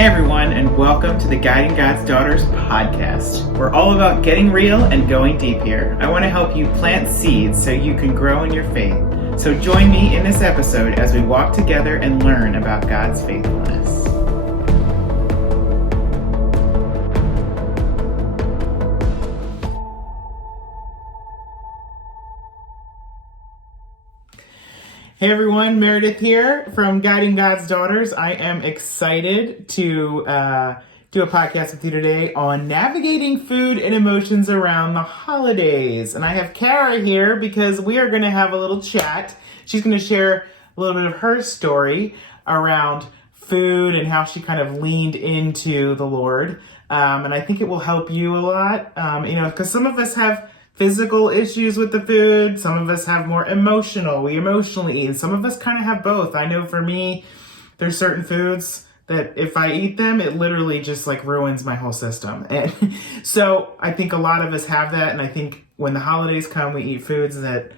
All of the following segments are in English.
Hey everyone, and welcome to the Guiding God's Daughters podcast. We're all about getting real and going deep here. I want to help you plant seeds so you can grow in your faith. So join me in this episode as we walk together and learn about God's faithfulness. Hey everyone, Meredith here from Guiding God's Daughters. I am excited to do a podcast with you today on navigating food and emotions around the holidays. And I have Kara here because we are going to have a little chat. She's going to share a little bit of her story around food and how she kind of leaned into the Lord. And I think it will help you a lot, because some of us have physical issues with the food. Some of us have more emotional. We emotionally eat. And some of us kind of have both. I know for me, there's certain foods that if I eat them, it literally just like ruins my whole system. And so I think a lot of us have that. And I think when the holidays come, we eat foods that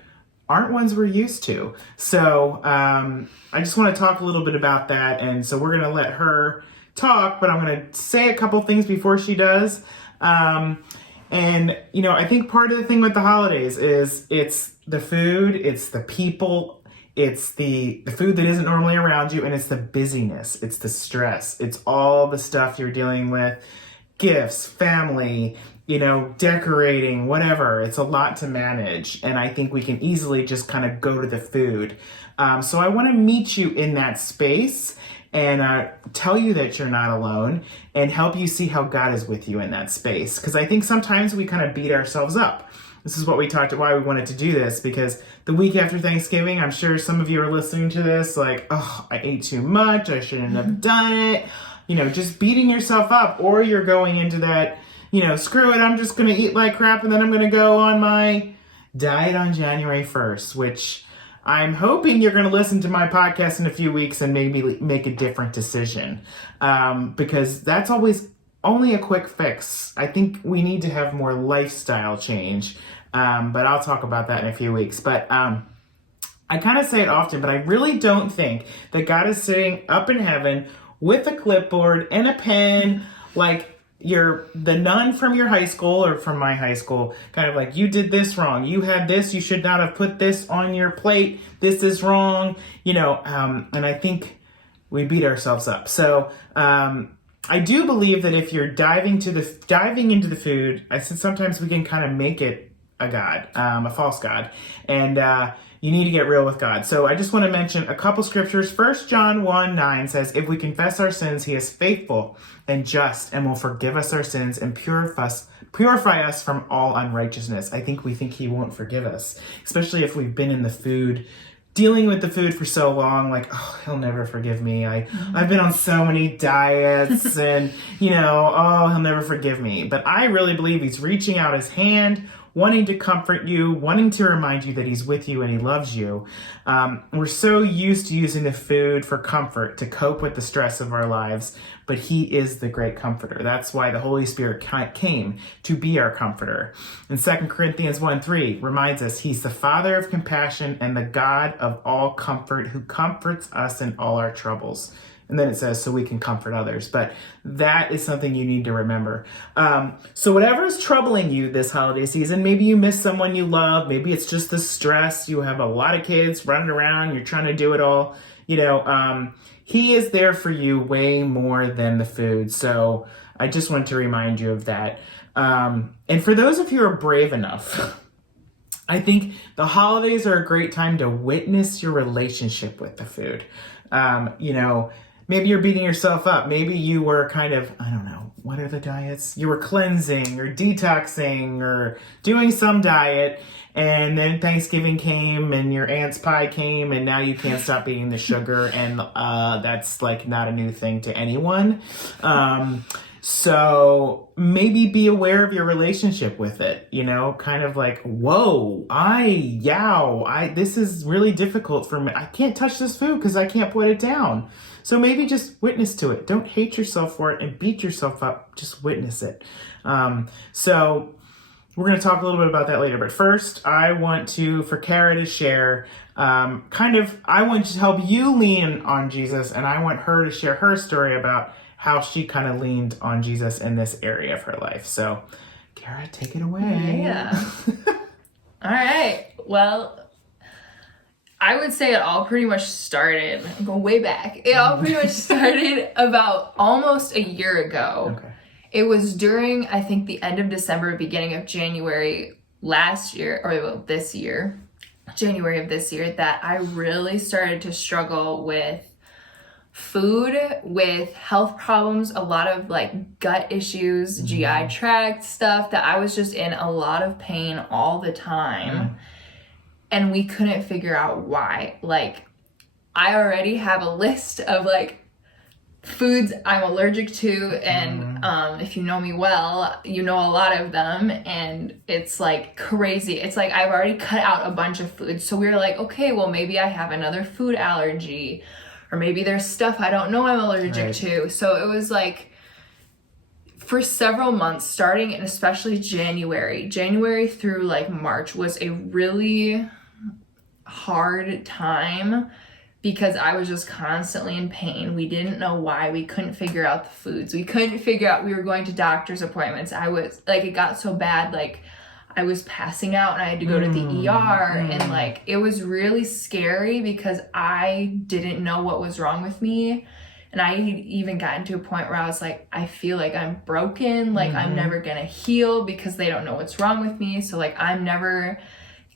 aren't ones we're used to. So I just want to talk a little bit about that. And so we're going to let her talk, but I'm going to say a couple things before she does. And, I think part of the thing with the holidays is it's the food, it's the people, it's the food that isn't normally around you, and it's the busyness, it's the stress, it's all the stuff you're dealing with, gifts, family, decorating, whatever. It's a lot to manage, and I think we can easily just kind of go to the food. So I want to meet you in that space and tell you that you're not alone and help you see how God is with you in that space. Because I think sometimes we kind of beat ourselves up. This is what we talked about, why we wanted to do this, because the week after Thanksgiving, I'm sure some of you are listening to this like, oh, I ate too much, I shouldn't have done it, just beating yourself up. Or you're going into that, screw it, I'm just going to eat like crap and then I'm going to go on my diet on January 1st, which I'm hoping you're going to listen to my podcast in a few weeks and maybe make a different decision, because that's always only a quick fix. I think we need to have more lifestyle change, but I'll talk about that in a few weeks. But I kind of say it often, but I really don't think that God is sitting up in heaven with a clipboard and a pen like you're the nun from your high school or from my high school, kind of like, you did this wrong. You had this. You should not have put this on your plate. This is wrong. And I think we beat ourselves up. So I do believe that if you're diving into the food, I said sometimes we can kind of make it a God, a false God. And you need to get real with God. So I just want to mention a couple scriptures. 1 John 1:9 says, if we confess our sins, he is faithful and just and will forgive us our sins and purify us from all unrighteousness. I think we think he won't forgive us, especially if we've been in the food, dealing with the food for so long, like, oh, he'll never forgive me. I've been on so many diets and, he'll never forgive me. But I really believe he's reaching out his hand, wanting to comfort you, wanting to remind you that he's with you and he loves you. We're so used to using the food for comfort to cope with the stress of our lives, but he is the great comforter. That's why the Holy Spirit came to be our comforter. And 2 Corinthians 1:3 reminds us he's the Father of compassion and the God of all comfort who comforts us in all our troubles. And then it says, so we can comfort others. But that is something you need to remember. So whatever is troubling you this holiday season, maybe you miss someone you love. Maybe it's just the stress. You have a lot of kids running around. You're trying to do it all. He is there for you way more than the food. So I just want to remind you of that. And for those of you who are brave enough, I think the holidays are a great time to witness your relationship with the food. Maybe you're beating yourself up. Maybe you were kind of, I don't know, what are the diets? You were cleansing or detoxing or doing some diet, and then Thanksgiving came and your aunt's pie came and now you can't stop eating the sugar, and that's like not a new thing to anyone. So maybe be aware of your relationship with it, kind of like, whoa, this is really difficult for me. I can't touch this food because I can't put it down. So maybe just witness to it. Don't hate yourself for it and beat yourself up. Just witness it. So we're going to talk a little bit about that later. But first, I want for Kara to share I want to help you lean on Jesus, and I want her to share her story about how she kind of leaned on Jesus in this area of her life. So, Kara, take it away. Yeah. All right. Well, I would say it all pretty much started, I'm going way back. It all pretty much started about almost a year ago. Okay. It was during, I think, the end of December, beginning of January last year, or well, this year, January of this year, that I really started to struggle with food, with health problems, a lot of like gut issues, GI tract stuff, that I was just in a lot of pain all the time. And we couldn't figure out why. Like, I already have a list of like foods I'm allergic to, and if you know me well, you know a lot of them, and it's like crazy. It's like I've already cut out a bunch of foods. So we were like, okay, well, maybe I have another food allergy, or maybe there's stuff I don't know I'm allergic to. So it was like, for several months, starting and especially January through like March was a really hard time because I was just constantly in pain. We didn't know why. We couldn't figure out the foods. We couldn't figure out, we were going to doctor's appointments. I was like, it got so bad, like I was passing out and I had to go to the ER, and like it was really scary because I didn't know what was wrong with me. And I even gotten to a point where I was like, I feel like I'm broken, like I'm never gonna heal because they don't know what's wrong with me. So like I'm never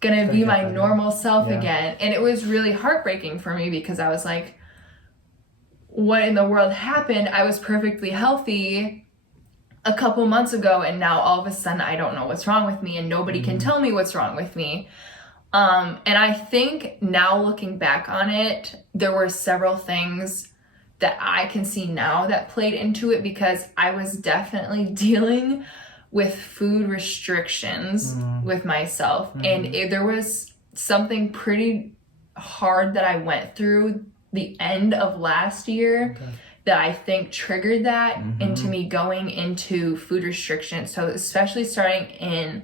gonna be my normal self again. And it was really heartbreaking for me because I was like, what in the world happened? I was perfectly healthy a couple months ago, and now all of a sudden I don't know what's wrong with me, and nobody can tell me what's wrong with me. And I think now looking back on it, there were several things that I can see now that played into it, because I was definitely dealing with food restrictions with myself. And there was something pretty hard that I went through the end of last year that I think triggered that into me going into food restrictions. So especially starting in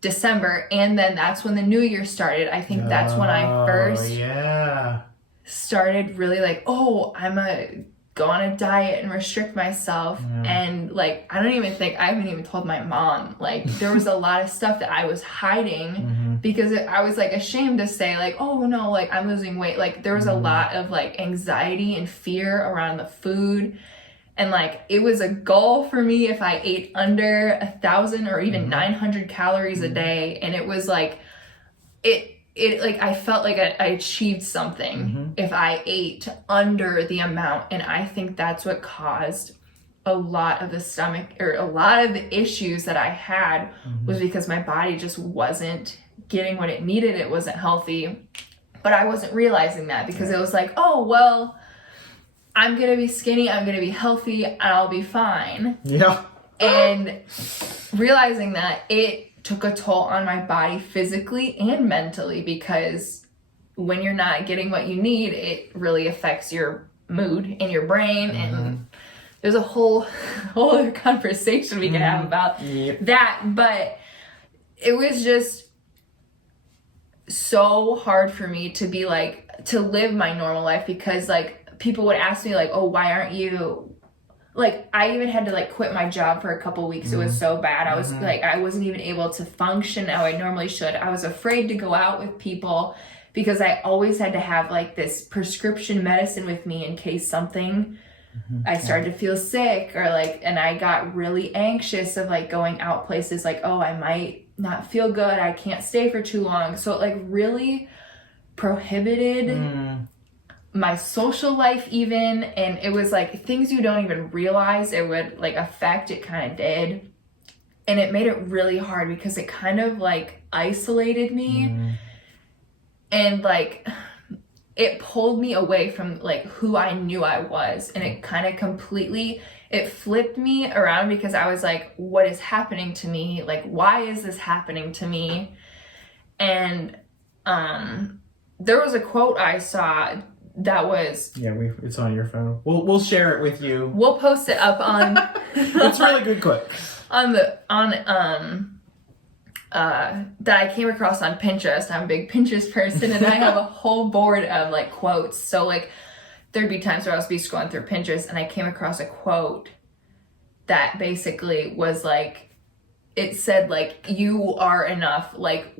December, and then that's when the new year started. I think that's when I first started really like, oh, I'm a go on a diet and restrict myself. And like, I haven't even told my mom. Like, there was a lot of stuff that I was hiding because I was like ashamed to say like, oh no, like I'm losing weight. Like there was a lot of like anxiety and fear around the food. And like, it was a goal for me if I ate under 1,000 or even 900 calories a day. And it was like, it like, I felt like I achieved something if I ate under the amount. And I think that's what caused a lot of the stomach, or a lot of the issues that I had was because my body just wasn't getting what it needed. It wasn't healthy, but I wasn't realizing that because it was like, oh, well, I'm going to be skinny, I'm going to be healthy, and I'll be fine. And realizing that it took a toll on my body physically and mentally, because when you're not getting what you need, it really affects your mood and your brain. And there's a whole other conversation we can have about that. But it was just so hard for me to be like, to live my normal life, because like people would ask me like, oh, why aren't you, like, I even had to like quit my job for a couple weeks. It was so bad. I was like, I wasn't even able to function how I normally should. I was afraid to go out with people because I always had to have like this prescription medicine with me in case something, I started to feel sick, or like, and I got really anxious of like going out places like, oh, I might not feel good, I can't stay for too long. So it like really prohibited my social life even. And it was like things you don't even realize it would like affect, it kind of did. And it made it really hard because it kind of like isolated me and like it pulled me away from like who I knew I was. And it kind of completely, it flipped me around because I was like, what is happening to me? Like, why is this happening to me? And there was a quote I saw that was, it's on your phone. We'll share it with you. We'll post it up on it's really good quote that I came across on Pinterest. I'm a big Pinterest person, and I have a whole board of like quotes. So like there'd be times where I was be scrolling through Pinterest and I came across a quote that basically was like, it said like, you are enough, like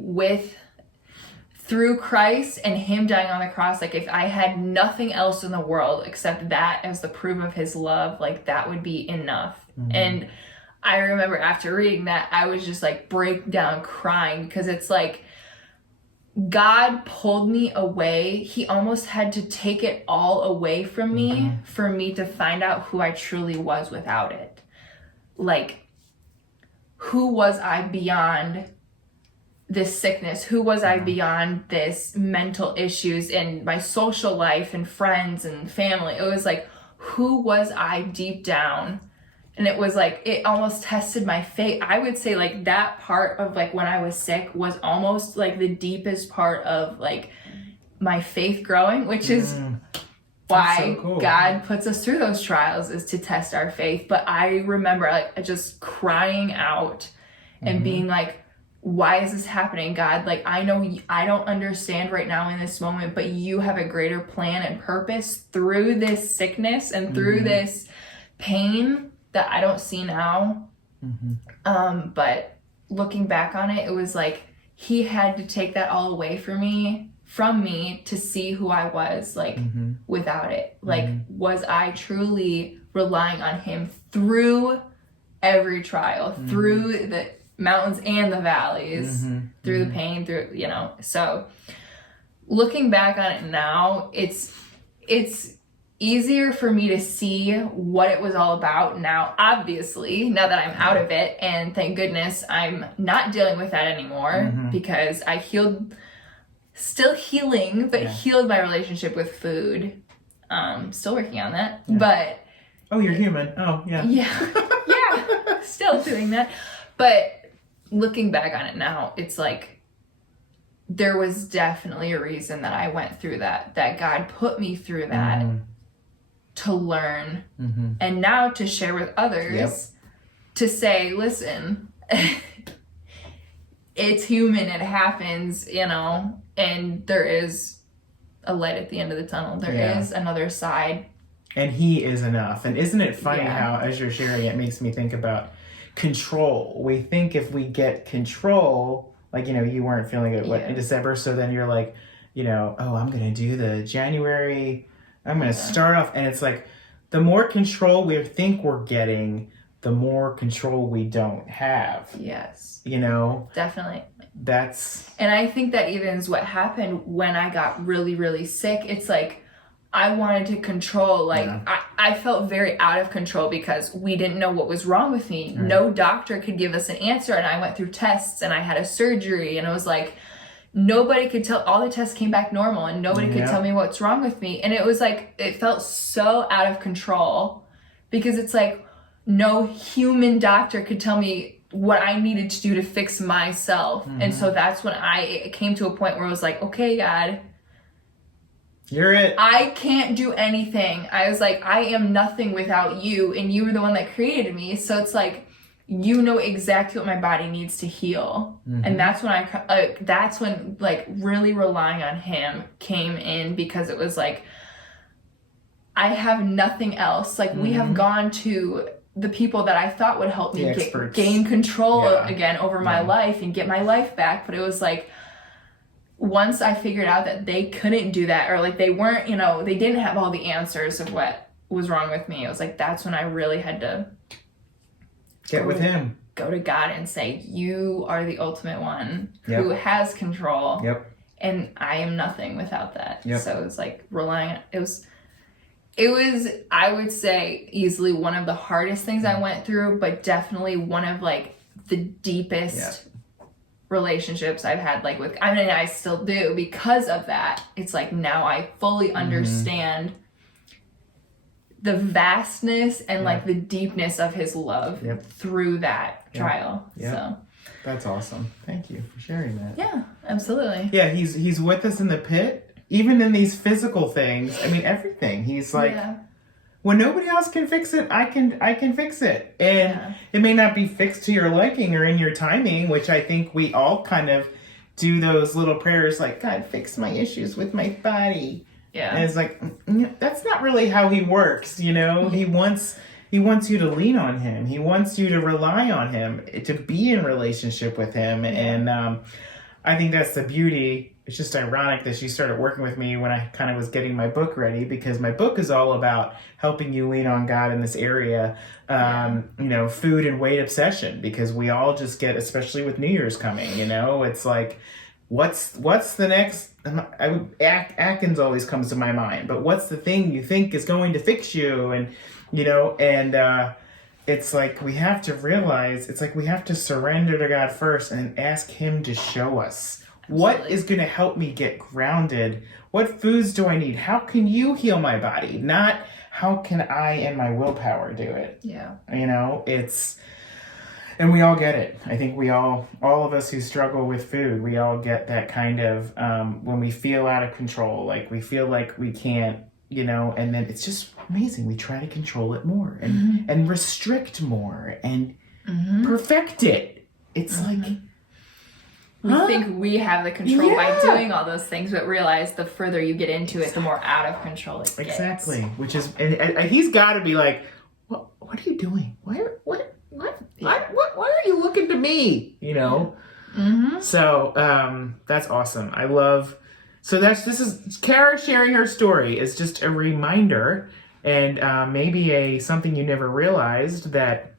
through Christ and him dying on the cross, like if I had nothing else in the world except that as the proof of his love, like that would be enough. And I remember after reading that, I was just like break down crying, because it's like God pulled me away. He almost had to take it all away from me for me to find out who I truly was without it. Like, who was I beyond this sickness? Who was I beyond this mental issues in my social life and friends and family? It was like, who was I deep down? And it was like, it almost tested my faith. I would say like that part of like when I was sick was almost like the deepest part of like my faith growing, which is why so cool. God puts us through those trials, is to test our faith. But I remember like just crying out and being like, why is this happening, God? Like, I know I don't understand right now in this moment, but you have a greater plan and purpose through this sickness and through this pain that I don't see now. But looking back on it, it was like he had to take that all away from me to see who I was, like without it. Like, was I truly relying on him through every trial, through the mountains and the valleys, through the pain, through, you know. So looking back on it now, it's easier for me to see what it was all about now, obviously, now that I'm out of it. And thank goodness I'm not dealing with that anymore, because I still healing, but healed my relationship with food. Still working on that, but. Oh, you're human. Oh, yeah. Yeah, still doing that. But looking back on it now, it's like, there was definitely a reason that I went through that God put me through that to learn and now to share with others, to say, listen, it's human, it happens, you know, and there is a light at the end of the tunnel. There is another side. And he is enough. And isn't it funny how, as you're sharing, it makes me think about control. We think if we get control, like, you know, you weren't feeling it in December, so then you're like, you know, oh, I'm going to do the January, I'm going to start off, and it's like, the more control we think we're getting, the more control we don't have. Yes. You know? Definitely. And I think that even is what happened when I got really, really sick. It's like, I wanted to control, like, I felt very out of control because we didn't know what was wrong with me. Right. No doctor could give us an answer, and I went through tests, and I had a surgery, and it was like, nobody could tell, all the tests came back normal, and nobody could tell me what's wrong with me. And it was like, it felt so out of control, because it's like, no human doctor could tell me what I needed to do to fix myself. And so that's when it came to a point where I was like, okay, God, you're it. I can't do anything. I was like, I am nothing without you, and you were the one that created me. So it's like, you know exactly what my body needs to heal. And that's when like really relying on him came in, because it was like, I have nothing else. Like, we have gone to the people that I thought would help me gain control again over my life and get my life back. But it was like, once I figured out that they couldn't do that, or like they weren't, you know, they didn't have all the answers of what was wrong with me, it was like, that's when I really had to get with him, go to God and say, you are the ultimate one who has control. And I am nothing without that. So it was like relying, it was, I would say, easily one of the hardest things I went through, but definitely one of like the deepest relationships I've had, like with, I mean, I still do because of that. It's like, now I fully understand the vastness and like the deepness of his love through that trial. So that's awesome. Thank you for sharing that. Yeah, absolutely. Yeah, he's with us in the pit, even in these physical things. I mean, everything. He's like, when nobody else can fix it, I can fix it. And it may not be fixed to your liking or in your timing, which I think we all kind of do those little prayers like, God, fix my issues with my body. Yeah. And it's like, that's not really how he works, you know? He wants you to lean on him. He wants you to rely on him, to be in relationship with him. And I think that's the beauty. It's just ironic that she started working with me when I kind of was getting my book ready, because my book is all about helping you lean on God in this area, you know, food and weight obsession, because we all just get, especially with New Year's coming, you know, it's like, what's the next, Atkins always comes to my mind, but what's the thing you think is going to fix you? And, you know, and it's like we have to realize, it's like we have to surrender to God first and ask him to show us. What is going to help me get grounded? What foods do I need? How can you heal my body? Not how can I and my willpower do it? Yeah. You know, and we all get it. I think all of us who struggle with food, we all get that kind of, when we feel out of control, like we feel like we can't, you know, and then it's just amazing. We try to control it more and restrict more and perfect it. It's like, we think we have the control by doing all those things, but realize the further you get into it, the more out of control it gets. Exactly. Which is, and he's got to be like, what are you doing? Why are you looking to me? You know? So, that's awesome. I love, this is Kara sharing her story is just a reminder, and maybe something you never realized, that,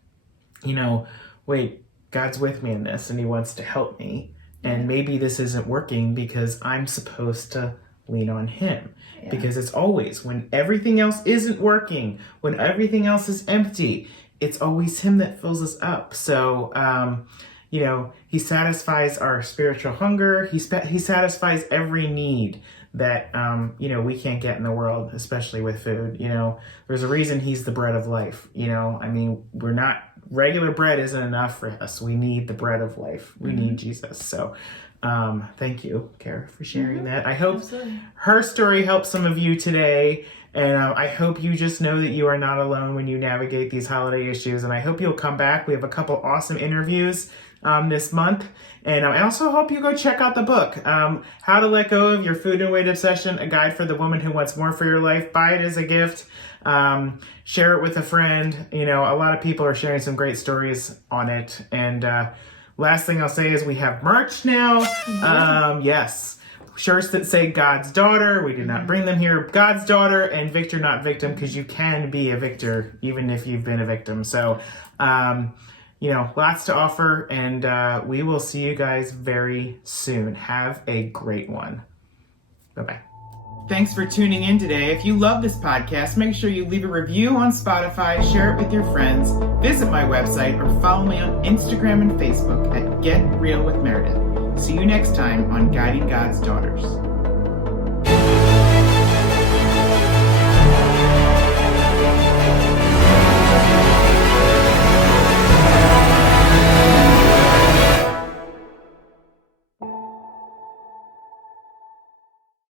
you know, wait, God's with me in this and he wants to help me. And maybe this isn't working because I'm supposed to lean on him. Yeah. Because it's always, when everything else isn't working, when everything else is empty, it's always him that fills us up. So, you know, he satisfies our spiritual hunger. He satisfies every need that, you know, we can't get in the world, especially with food. You know, there's a reason he's the bread of life. You know, I mean, regular bread isn't enough for us. We need the bread of life. We need Jesus. So, thank you, Kara, for sharing that. I hope her story helps some of you today. And I hope you just know that you are not alone when you navigate these holiday issues. And I hope you'll come back. We have a couple awesome interviews this month. And I also hope you go check out the book, How to Let Go of Your Food and Weight Obsession, a guide for the woman who wants more for your life. Buy it as a gift. Share it with a friend. You know, a lot of people are sharing some great stories on it. And last thing I'll say is we have merch now. Yes. Shirts that say God's daughter. We did not bring them here. God's daughter and victor, not victim, because you can be a victor even if you've been a victim. So, you know, lots to offer, and we will see you guys very soon. Have a great one. Bye-bye. Thanks for tuning in today. If you love this podcast, make sure you leave a review on Spotify, share it with your friends, visit my website, or follow me on Instagram and Facebook at Get Real with Meredith. See you next time on Guiding God's Daughters.